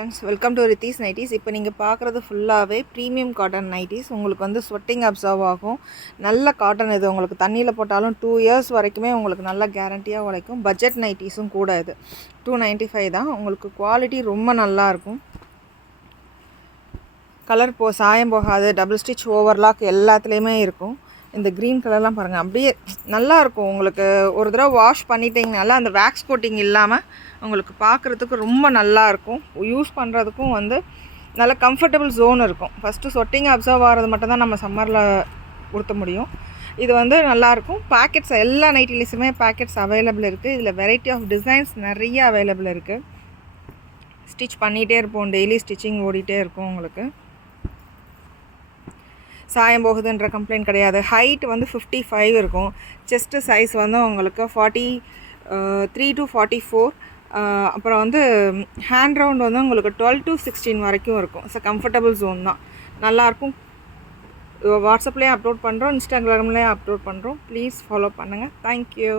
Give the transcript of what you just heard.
Friends, welcome to Ritheesh nighties. இப்போ நீங்கள் பார்க்குறது ஃபுல்லாகவே ப்ரீமியம் காட்டன் நைட்டிஸ். உங்களுக்கு வந்து ஸ்வெட்டிங் அப்சர்வ் ஆகும். நல்ல காட்டன் இது. உங்களுக்கு தண்ணியில் போட்டாலும் 2 இயர்ஸ் வரைக்குமே உங்களுக்கு நல்ல கேரண்டியாக உழைக்கும். பட்ஜெட் நைட்டிஸும் கூட இது 295 தான். உங்களுக்கு குவாலிட்டி ரொம்ப நல்லாயிருக்கும். கலர் சாயம் போகாது. டபுள் ஸ்டிச் ஓவர்லாக் எல்லாத்துலேயுமே இருக்கும். இந்த க்ரீன் கலர்லாம் பாருங்கள், அப்படியே நல்லாயிருக்கும். உங்களுக்கு ஒரு தடவை வாஷ் பண்ணிட்டீங்கனால அந்த வேக்ஸ் கோட்டிங் இல்லாமல் உங்களுக்கு பார்க்குறதுக்கு ரொம்ப நல்லாயிருக்கும். யூஸ் பண்ணுறதுக்கும் வந்து நல்ல கம்ஃபர்டபுள் ஜோன் இருக்கும். ஃபஸ்ட்டு சொட்டிங் அப்சர்வ் ஆகிறது மட்டும்தான் நம்ம சம்மரில் உடுத்த முடியும். இது வந்து நல்லாயிருக்கும். பேக்கெட்ஸ் எல்லா நைட்டிலையுமே பேக்கெட்ஸ் அவைலபிள் இருக்குது. இதில் வெரைட்டி ஆஃப் டிசைன்ஸ் நிறைய அவைலபிள் இருக்குது. ஸ்டிச் பண்ணிகிட்டே இருப்போம். டெய்லி ஸ்டிச்சிங் ஓடிட்டே இருக்கும். உங்களுக்கு சாயம் போகுதுன்ற கம்ப்ளைண்ட் கிடையாது. ஹைட் வந்து 55 இருக்கும். செஸ்ட்டு சைஸ் வந்து உங்களுக்கு 43 to 44. அப்புறம் வந்து ஹேண்ட் ரவுண்ட் வந்து உங்களுக்கு 12 to 16 வரைக்கும் இருக்கும். ஸோ கம்ஃபர்டபுள் ஜோன் தான், நல்லாயிருக்கும். வாட்ஸ்அப்லேயே அப்லோட் பண்ணுறோம், இன்ஸ்டாகிராம்லேயே அப்லோட் பண்ணுறோம். ப்ளீஸ் ஃபாலோ பண்ணுங்கள். தேங்க்யூ.